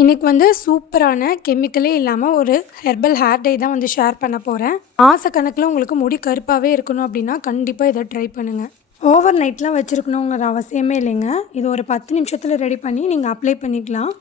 இன்றைக்கி வந்து சூப்பரான கெமிக்கலே இல்லாமல் ஒரு ஹெர்பல் ஹேர் டே தான் வந்து ஷேர் பண்ண போகிறேன் ஆசை கணக்கில் உங்களுக்கு முடி கருப்பாகவே இருக்கணும் அப்படின்னா கண்டிப்பாக இதை ட்ரை பண்ணுங்கள் ஓவர் நைட்லாம் வச்சுருக்கணுங்கிற அவசியமே இல்லைங்க. இது ஒரு பத்து நிமிஷத்தில் ரெடி பண்ணி நீங்கள் அப்ளை பண்ணிக்கலாம்.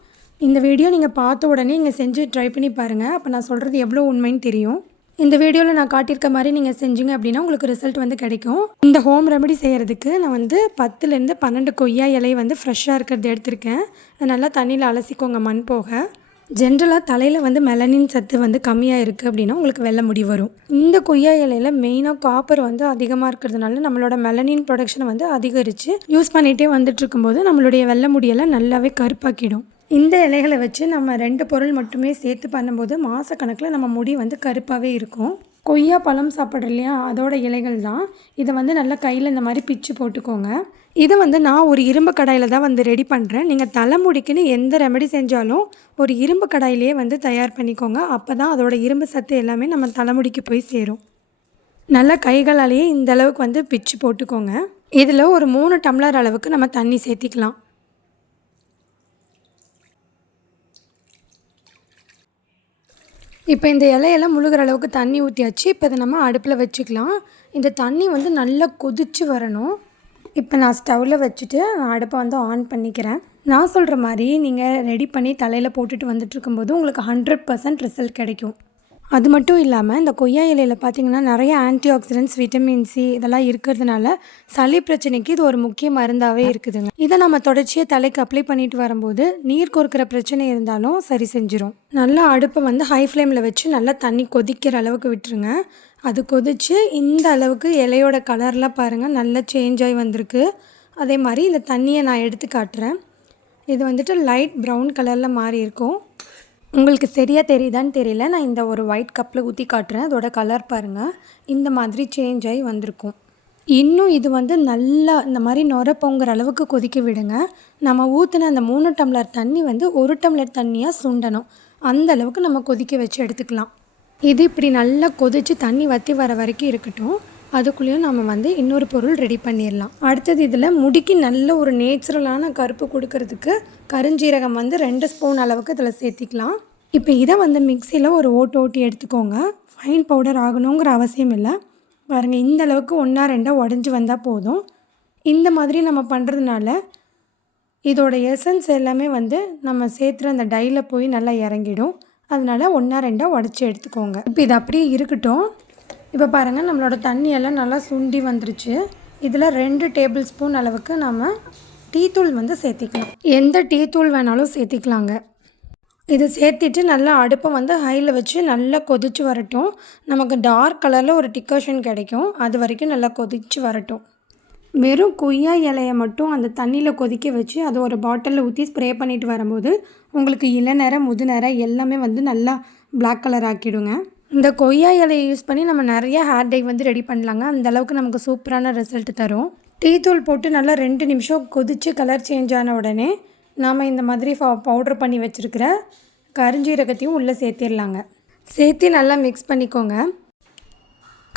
இந்த வீடியோ நீங்கள் பார்த்த உடனே நீங்கள் செஞ்சு ட்ரை பண்ணி பாருங்கள் அப்போ நான் சொல்கிறது எவ்வளோ உண்மைன்னு தெரியும். இந்த வீடியோவில் நான் காட்டியிருக்க மாதிரி நீங்கள் செஞ்சீங்க அப்படின்னா உங்களுக்கு ரிசல்ட் வந்து கிடைக்கும். இந்த ஹோம் ரெமெடி செய்கிறதுக்கு நான் வந்து பத்துலேருந்து பன்னெண்டு கொய்யா இலை வந்து ஃப்ரெஷ்ஷாக இருக்கிறது எடுத்திருக்கேன். அது நல்லா தண்ணியில் அலசிக்கோங்க மண் போக. ஜென்ரலாக தலையில் வந்து மெலனின் சத்து வந்து கம்மியாக இருக்குது அப்படின்னா உங்களுக்கு வெள்ளை முடி வரும். இந்த கொய்யா இலையில் மெயினாக காப்பர் வந்து அதிகமாக இருக்கிறதுனால நம்மளோட மெலனின் ப்ரொடக்ஷனை வந்து அதிகரித்து யூஸ் பண்ணிகிட்டே வந்துட்டு இருக்கும்போது நம்மளுடைய வெள்ளை முடியெல்லாம் நல்லாவே கருப்பாக்கிடும். இந்த இலைகளை வச்சு நம்ம ரெண்டு பொருள் மட்டுமே சேர்த்து பண்ணும்போது மாதக்கணக்கில் நம்ம முடி வந்து கருப்பாகவே இருக்கும். கொய்யா பழம் சாப்பிட்ற இல்லையா? அதோட இலைகள் தான். இதை வந்து நல்லா கையில் இந்த மாதிரி பிச்சு போட்டுக்கோங்க. இதை வந்து நான் ஒரு இரும்பு கடாயில் தான் வந்து ரெடி பண்ணுறேன். நீங்கள் தலைமுடிக்குன்னு எந்த ரெமெடி செஞ்சாலும் ஒரு இரும்பு கடாயிலே வந்து தயார் பண்ணிக்கோங்க. அப்போ தான் அதோட இரும்பு சத்து எல்லாமே நம்ம தலைமுடிக்கு போய் சேரும். நல்லா கைகளாலேயே இந்த அளவுக்கு வந்து பிச்சு போட்டுக்கோங்க. இதில் ஒரு மூணு டம்ளர் அளவுக்கு நம்ம தண்ணி சேர்த்திக்கலாம். இப்போ இந்த இலையெல்லாம் முழுகிற அளவுக்கு தண்ணி ஊற்றியாச்சு இப்போ இதை நம்ம அடுப்பில் வச்சுக்கலாம். இந்த தண்ணி வந்து நல்லா கொதித்து வரணும். இப்போ நான் ஸ்டவ்வில் வச்சுட்டு நான் அடுப்பை வந்து ஆன் பண்ணிக்கிறேன். நான் சொல்கிற மாதிரி நீங்கள் ரெடி பண்ணி தலையில் போட்டுட்டு வந்துட்டு இருக்கும்போது உங்களுக்கு ஹண்ட்ரட் பர்சன்ட் ரிசல்ட் கிடைக்கும். அது மட்டும் இல்லாமல் இந்த கொய்யா இலையில் பார்த்தீங்கன்னா நிறைய ஆன்டி ஆக்சிடென்ட்ஸ் விட்டமின் சி இதெல்லாம் இருக்கிறதுனால சளி பிரச்சனைக்கு இது ஒரு முக்கிய மருந்தாகவே இருக்குதுங்க. இதை நம்ம தொடர்ச்சியாக தலைக்கு அப்ளை பண்ணிட்டு வரும்போது நீர் கொறுக்கிற பிரச்சனை இருந்தாலும் சரி செஞ்சிடும் நல்லா அடுப்பை வந்து ஹை ஃப்ளேமில் வச்சு நல்லா தண்ணி கொதிக்கிற அளவுக்கு விட்டுருங்க. அது கொதித்து இந்த அளவுக்கு இலையோட கலர்லாம் பாருங்கள் நல்லா சேஞ்ச் ஆகி வந்திருக்கு. அதே மாதிரி இந்த தண்ணியை நான் எடுத்து காட்டுறேன். இது வந்துட்டு லைட் ப்ரௌன் கலரில் மாறி இருக்கும். உங்களுக்கு சரியாக தெரியுதான்னு தெரியல. நான் இந்த ஒரு ஒயிட் கப்பில் ஊற்றி காட்டுறேன். அதோட கலர் பாருங்கள் இந்த மாதிரி சேஞ்ச் ஆகி வந்திருக்கும். இன்னும் இது வந்து நல்லா இந்த மாதிரி நுர பொங்குற அளவுக்கு கொதிக்க விடுங்க. நம்ம ஊற்றின அந்த மூணு டம்ளர் தண்ணி வந்து ஒரு டம்ளர் தண்ணியாக சுண்டணும். அந்த அளவுக்கு நம்ம கொதிக்க வச்சு எடுத்துக்கலாம். இது இப்படி நல்லா கொதித்து தண்ணி வற்றி வர வரைக்கும் இருக்கட்டும். அதுக்குள்ளேயும் நம்ம வந்து இன்னொரு பொருள் ரெடி பண்ணிடலாம். அடுத்தது இதில் முடிக்கு நல்ல ஒரு நேச்சுரலான கருப்பு கொடுக்கறதுக்கு கருஞ்சீரகம் வந்து ரெண்டு ஸ்பூன் அளவுக்கு இதில் சேர்த்திக்கலாம். இப்போ இதை வந்து மிக்சியில் ஒரு ஓட்டு ஓட்டி எடுத்துக்கோங்க. ஃபைன் பவுடர் ஆகணுங்கிற அவசியம் இல்லை. பாருங்கள் இந்த அளவுக்கு ஒன்றா ரெண்டாக உடஞ்சி வந்தால் போதும். இந்த மாதிரி நம்ம பண்ணுறதுனால இதோட எசன்ஸ் எல்லாமே வந்து நம்ம சேர்த்துற அந்த டையில் போய் நல்லா இறங்கிடும். அதனால் ஒன்றா ரெண்டாக உடச்சி எடுத்துக்கோங்க. இப்போ இது அப்படியே இருக்கட்டும். இப்போ பாருங்கள் நம்மளோட தண்ணியெல்லாம் நல்லா சுண்டி வந்துருச்சு. இதில் ரெண்டு டேபிள் ஸ்பூன் அளவுக்கு நம்ம டீத்தூள் வந்து சேர்த்திக்கலாம். எந்த டீத்தூள் வேணாலும் சேர்த்திக்கலாங்க. இது சேர்த்திட்டு நல்லா அடுப்பை வந்து ஹையில் வச்சு நல்லா கொதித்து வரட்டும். நமக்கு டார்க் கலரில் ஒரு டிக்கர்ஷன் கிடைக்கும். அது வரைக்கும் நல்லா கொதித்து வரட்டும். வெறும் கொய்யா இலையை மட்டும் அந்த தண்ணியில் கொதிக்க வச்சு அதை ஒரு பாட்டிலில் ஊற்றி ஸ்ப்ரே பண்ணிட்டு வரும்போது உங்களுக்கு இளநேரம் முதுநேரம் எல்லாமே வந்து நல்லா பிளாக் கலர் ஆக்கிடுங்க. இந்த கொய்யா இலையை யூஸ் பண்ணி நம்ம நிறைய ஹேர் டை வந்து ரெடி பண்ணலாங்க. அந்த அளவுக்கு நமக்கு சூப்பரான ரிசல்ட் தரும். டீ தூள் போட்டு நல்லா ரெண்டு நிமிஷம் கொதித்து கலர் சேஞ்ச் ஆன உடனே நாம் இந்த மாதிரி பவுட்ரு பண்ணி வச்சுருக்கிற கருஞ்சீரகத்தையும் உள்ளே சேர்த்திடலாங்க. சேர்த்து நல்லா மிக்ஸ் பண்ணிக்கோங்க.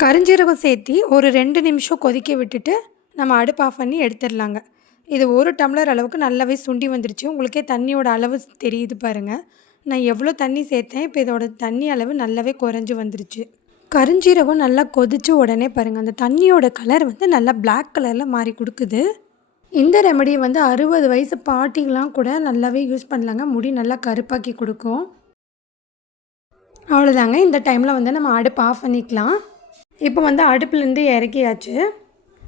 கருஞ்சீரகம் சேர்த்தி ஒரு ரெண்டு நிமிஷம் கொதிக்க விட்டுட்டு நம்ம அடுப்பு ஆஃப் பண்ணி எடுத்துடலாங்க. இது ஒரு டம்ளர் அளவுக்கு நல்லாவே சுண்டி வந்துருச்சு. உங்களுக்கே தண்ணியோட அளவு தெரியுது பாருங்கள் நான் எவ்வளோ தண்ணி சேர்த்தேன் இப்போ இதோட தண்ணி அளவு நல்லாவே குறைஞ்சி வந்துருச்சு. கருஞ்சீரகம் நல்லா கொதிச்சு உடனே பாருங்கள் அந்த தண்ணியோட கலர் வந்து நல்லா பிளாக் கலரில் மாறி கொடுக்குது. இந்த ரெமடியை வந்து அறுபது வயசு பாட்டிங்கெலாம் கூட நல்லாவே யூஸ் பண்ணலாங்க முடி நல்லா கருப்பாக்கி கொடுக்கும். அவ்வளோதாங்க இந்த டைமில் வந்து நம்ம அடுப்பு ஆஃப் பண்ணிக்கலாம். இப்போ வந்து அடுப்புலேருந்து இறக்கியாச்சு.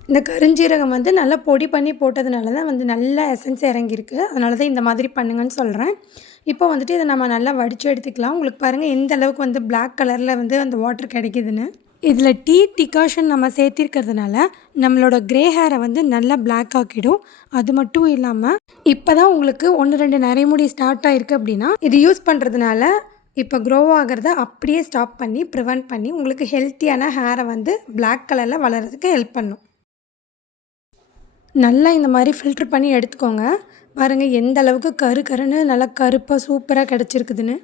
இந்த கருஞ்சீரகம் வந்து நல்லா பொடி பண்ணி போட்டதுனால தான் வந்து நல்ல எசன்ஸ் இறங்கியிருக்கு. அதனால தான் இந்த மாதிரி பண்ணுங்கன்னு சொல்கிறேன் இப்போ வந்துட்டு இதை நம்ம நல்லா வடித்து எடுத்துக்கலாம். உங்களுக்கு பாருங்கள் எந்த அளவுக்கு வந்து பிளாக் கலரில் வந்து அந்த வாட்டர் கிடைக்குதுன்னு. இதில் டீ டிகாஷன் நம்ம சேர்த்திருக்கிறதுனால நம்மளோட க்ரே ஹேரை வந்து நல்லா பிளாக் ஆக்கிடும். அது மட்டும் இல்லாமல் இப்போ தான் உங்களுக்கு ஒன்று ரெண்டு நரைமுடி ஸ்டார்ட் ஆகிருக்கு அப்படின்னா இது யூஸ் பண்ணுறதுனால இப்போ க்ரோ ஆகிறத அப்படியே ஸ்டாப் பண்ணி ப்ரிவெண்ட் பண்ணி உங்களுக்கு ஹெல்த்தியான ஹேரை வந்து பிளாக் கலரில் வளர்கிறதுக்கு ஹெல்ப் பண்ணும். நல்லா இந்த மாதிரி ஃபில்ட்ரு பண்ணி எடுத்துக்கோங்க. பாருங்கள் எந்த அளவுக்கு கரு கருன்னு நல்லா கருப்பாக சூப்பராக கிடச்சிருக்குதுன்னு.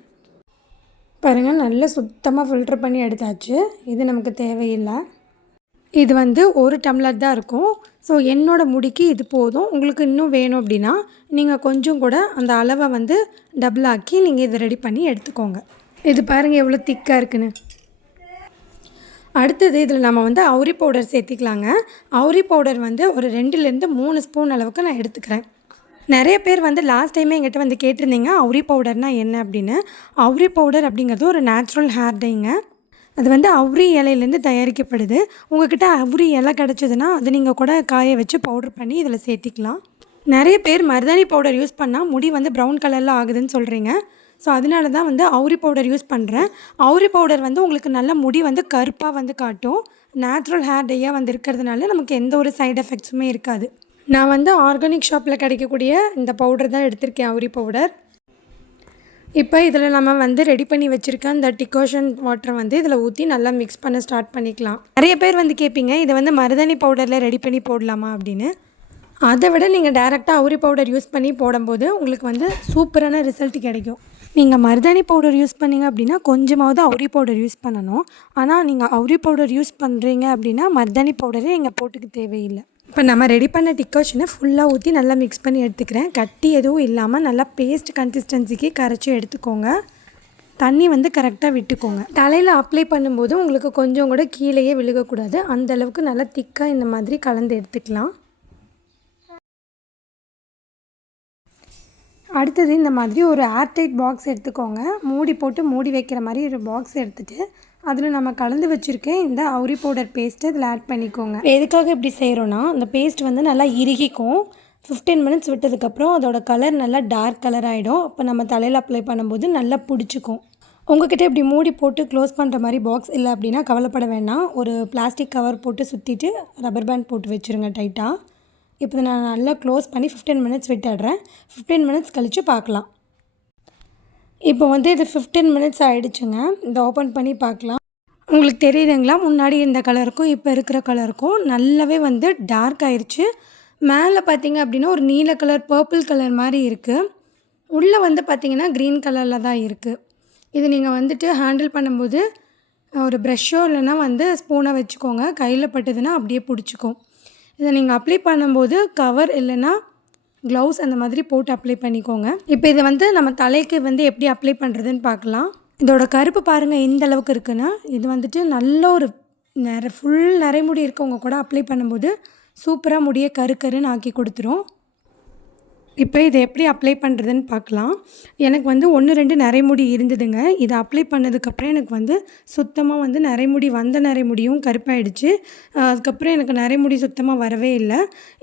பாருங்கள் நல்லா சுத்தமாக ஃபில்ட்ரு பண்ணி எடுத்தாச்சு. இது நமக்கு தேவையில்லை. இது வந்து ஒரு டம்ளர் தான் இருக்கும். ஸோ என்னோடய முடிக்கு இது போதும். உங்களுக்கு இன்னும் வேணும் அப்படின்னா நீங்கள் கொஞ்சம் கூட அந்த அளவை வந்து டபுள் ஆக்கி நீங்கள் இதை ரெடி பண்ணி எடுத்துக்கோங்க. இது பாருங்கள் எவ்வளோ திக்காக இருக்குன்னு. அடுத்தது இதில் நம்ம வந்து அவுரி பவுடர் சேர்த்திக்கலாங்க. அவுரி பவுடர் வந்து ஒரு ரெண்டுலேருந்து மூணு ஸ்பூன் அளவுக்கு நான் எடுத்துக்கிறேன். நிறைய பேர் வந்து லாஸ்ட் டைமே எங்கிட்ட வந்து கேட்டிருந்தீங்க அவுரி பவுடர்னால் என்ன அப்படின்னு. அவுரி பவுடர் அப்படிங்கிறது ஒரு நேச்சுரல் ஹேர் டைங்க அது வந்து அவுரி இலையிலேருந்து தயாரிக்கப்படுது. உங்ககிட்ட அவுரி இலை கிடச்சிதுன்னா அது நீங்கள் கூட காய வச்சு பவுடர் பண்ணி இதில் சேர்த்திக்கலாம். நிறைய பேர் மருதாணி பவுடர் யூஸ் பண்ணால் முடி வந்து ப்ரௌன் கலரில் ஆகுதுன்னு சொல்கிறீங்க ஸோ அதனால தான் வந்து அவுரி பவுடர் யூஸ் பண்ணுறேன் அவுரி பவுடர் வந்து உங்களுக்கு நல்ல முடி வந்து கருப்பாக வந்து காட்டும். நேச்சுரல் ஹேர் டேயாக வந்து இருக்கிறதுனால நமக்கு எந்த ஒரு சைடு எஃபெக்ட்ஸுமே இருக்காது. நான் வந்து ஆர்கானிக் ஷாப்பில் கிடைக்கக்கூடிய இந்த பவுடர் தான் எடுத்திருக்கேன் அவுரி பவுடர் இப்போ இதில் நம்ம வந்து ரெடி பண்ணி வச்சுருக்க இந்த டிகோஷன் வாட்டரை வந்து இதில் ஊற்றி நல்லா மிக்ஸ் பண்ண ஸ்டார்ட் பண்ணிக்கலாம். நிறைய பேர் வந்து கேட்பீங்க இதை வந்து மருதாணி பவுடரில் ரெடி பண்ணி போடலாமா அப்படின்னு. அதை விட நீங்கள் டேரெக்டாக அவுரி பவுடர் யூஸ் பண்ணி போடும்போது உங்களுக்கு வந்து சூப்பரான ரிசல்ட் கிடைக்கும். நீங்கள் மருதாணி பவுடர் யூஸ் பண்ணீங்க அப்படின்னா கொஞ்சமாவது அவுரி பவுடர் யூஸ் பண்ணணும். ஆனால் நீங்கள் அவுரி பவுடர் யூஸ் பண்ணுறீங்க அப்படின்னா மருதாணி பவுடரே நீங்கள் போட்டுக்க தேவையில்லை. இப்போ நம்ம ரெடி பண்ண டிக்காஷனை ஃபுல்லாக ஊற்றி நல்லா மிக்ஸ் பண்ணி எடுத்துக்கிறேன். கட்டி எதுவும் இல்லாமல் நல்லா பேஸ்ட் கன்சிஸ்டன்சிக்கு கரைச்சி எடுத்துக்கோங்க. தண்ணி வந்து கரெக்டாக விட்டுக்கோங்க. தலையில் அப்ளை பண்ணும்போது உங்களுக்கு கொஞ்சம் கூட கீழேயே விழுகக்கூடாது. அந்த அளவுக்கு நல்லா திக்காக இந்த மாதிரி கலந்து எடுத்துக்கலாம். அடுத்தது இந்த மாதிரி ஒரு ஏர்டைட் பாக்ஸ் எடுத்துக்கோங்க. மூடி போட்டு மூடி வைக்கிற மாதிரி ஒரு பாக்ஸ் எடுத்துகிட்டு அதில் நம்ம கலந்து வச்சுருக்கேன் இந்த அவுரி பவுடர் பேஸ்ட்டு அதில் ஆட் பண்ணிக்கோங்க. எதுக்காக இப்படி செய்கிறோன்னா அந்த பேஸ்ட் வந்து நல்லா இறுகிக்கும். ஃபிஃப்டீன் மினிட்ஸ் விட்டதுக்கப்புறம் அதோட கலர் நல்லா டார்க் கலர் ஆகிடும் அப்போ நம்ம தலையில் அப்ளை பண்ணும்போது நல்லா பிடிச்சிக்கும். உங்ககிட்ட இப்படி மூடி போட்டு க்ளோஸ் பண்ணுற மாதிரி பாக்ஸ் இல்லை அப்படின்னா கவலைப்பட வேண்டாம் ஒரு பிளாஸ்டிக் கவர் போட்டு சுற்றிட்டு ரப்பர் பேண்ட் போட்டு வச்சுருங்க டைட்டாக இப்போ நான் நல்லா க்ளோஸ் பண்ணி ஃபிஃப்டீன் மினிட்ஸ் விட்டுடுறேன். ஃபிஃப்டீன் மினிட்ஸ் கழித்து பார்க்கலாம். இப்போ வந்து இது ஃபிஃப்டீன் மினிட்ஸ் ஆகிடுச்சுங்க இதை ஓப்பன் பண்ணி பார்க்கலாம். உங்களுக்கு தெரியுதுங்களா? முன்னாடி இந்த கலருக்கும் இப்போ இருக்கிற கலருக்கும் நல்லாவே வந்து டார்க் ஆயிடுச்சு மேலே பார்த்தீங்க அப்படின்னா ஒரு நீல கலர் பர்பிள் கலர் மாதிரி இருக்குது உள்ளே வந்து பார்த்திங்கன்னா க்ரீன் கலரில் தான் இருக்குது இது நீங்கள் வந்துட்டு ஹேண்டில் பண்ணும்போது ஒரு ப்ரெஷ்ஷோ இல்லைன்னா வந்து ஸ்பூனை வச்சுக்கோங்க. கையில் பட்டுதுன்னா அப்படியே பிடிச்சிக்கும். இதை நீங்கள் அப்ளை பண்ணும்போது கவர் இல்லைன்னா க்ளவுஸ் அந்த மாதிரி போட்டு அப்ளை பண்ணிக்கோங்க. இப்போ இதை வந்து நம்ம தலைக்கு வந்து எப்படி அப்ளை பண்ணுறதுன்னு பார்க்கலாம். இதோட கருப்பு பாருங்கள் எந்த அளவுக்கு இருக்குன்னா இது வந்துட்டு நல்ல ஒரு நிற ஃபுல் நிறைமுடி இருக்கவங்க கூட அப்ளை பண்ணும்போது சூப்பராக முடியை கரு கருன்னு ஆக்கி கொடுத்துரும். இப்போ இதை எப்படி அப்ளை பண்ணுறதுன்னு பார்க்கலாம். எனக்கு வந்து ஒன்று ரெண்டு நரைமுடி இருந்ததுங்க. இதை அப்ளை பண்ணதுக்கப்புறம் எனக்கு வந்து சுத்தமாக வந்து நரைமுடி வந்த நரைமுடியும் கருப்பாயிடுச்சு. அதுக்கப்புறம் எனக்கு நரைமுடி சுத்தமாக வரவே இல்லை.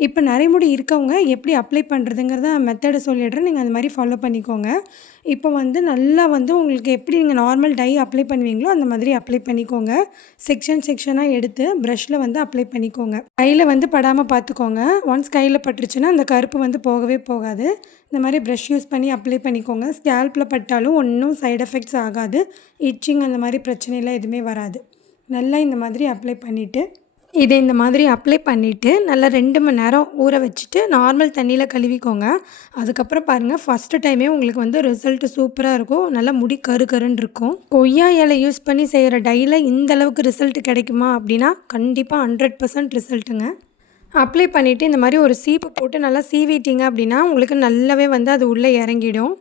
இப்போ நரைமுடி இருக்கவங்க எப்படி அப்ளை பண்ணுறதுங்கிறத மெத்தடை சொல்லிடுறேன். நீங்கள் அந்த மாதிரி ஃபாலோ பண்ணிக்கோங்க. இப்போ வந்து நல்லா வந்து உங்களுக்கு எப்படி நீங்கள் நார்மல் டை அப்ளை பண்ணுவீங்களோ அந்த மாதிரி அப்ளை பண்ணிக்கோங்க. செக்ஷன் செக்ஷனாக எடுத்து ப்ரஷில் வந்து அப்ளை பண்ணிக்கோங்க. கையில் வந்து படாமல் பார்த்துக்கோங்க. ஒன்ஸ் கையில் பட்டுருச்சுன்னா அந்த கருப்பு வந்து போகவே போகாது. இந்த மாதிரி ப்ரஷ் யூஸ் பண்ணி அப்ளை பண்ணிக்கோங்க. ஸ்கேல்பில் பட்டாலும் ஒன்றும் சைட் எஃபெக்ட்ஸ் ஆகாது. இச்சிங் அந்த மாதிரி பிரச்சனைலாம் எதுவுமே வராது. நல்லா இந்த மாதிரி அப்ளை பண்ணிவிட்டு இதை இந்த மாதிரி அப்ளை பண்ணிவிட்டு நல்லா ரெண்டு மணி நேரம் ஊற வச்சுட்டு நார்மல் தண்ணியில் கழுவிக்கோங்க. அதுக்கப்புறம் பாருங்கள் ஃபஸ்ட்டு டைமே உங்களுக்கு வந்து ரிசல்ட்டு சூப்பராக இருக்கும். நல்லா முடி கரு கருன்னு இருக்கும். கொய்யா இலை யூஸ் பண்ணி செய்கிற டையில் இந்த அளவுக்கு ரிசல்ட் கிடைக்குமா அப்படின்னா கண்டிப்பாக ஹண்ட்ரட் பர்சன்ட் ரிசல்ட்டுங்க அப்ளை பண்ணிவிட்டு இந்த மாதிரி ஒரு சீப்பு போட்டு நல்லா சீவிட்டிங்க அப்படின்னா உங்களுக்கு நல்லாவே வந்து அது உள்ளே இறங்கிடும்.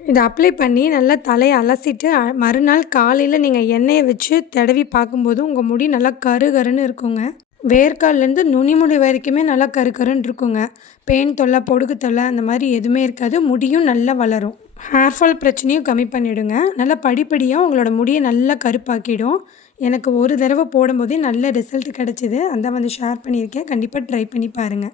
இதை அப்ளை பண்ணி நல்லா தலையை அலசிட்டு மறுநாள் காலையில் நீங்கள் எண்ணெயை வச்சு தடவி பார்க்கும்போது உங்கள் முடி நல்லா கரு கருன்னு இருக்குங்க. வேர்க்கால்லேருந்து நுனிமுடி வரைக்குமே நல்லா கரு கருன்னு இருக்குங்க பெயின் தொல்லை பொடுகு தொல்லை அந்த மாதிரி எதுவுமே இருக்காது. முடியும் நல்லா வளரும். ஹேர் ஃபால் பிரச்சனையும் கம்மி பண்ணிவிடுங்க நல்லா படிப்படியாக உங்களோட முடியை நல்லா கருப்பாக்கிடும். எனக்கு ஒரு தடவை போடும்போதே நல்ல ரிசல்ட் கிடச்சிது. அதான் வந்து ஷேர் பண்ணியிருக்கேன். கண்டிப்பாக ட்ரை பண்ணி பாருங்கள்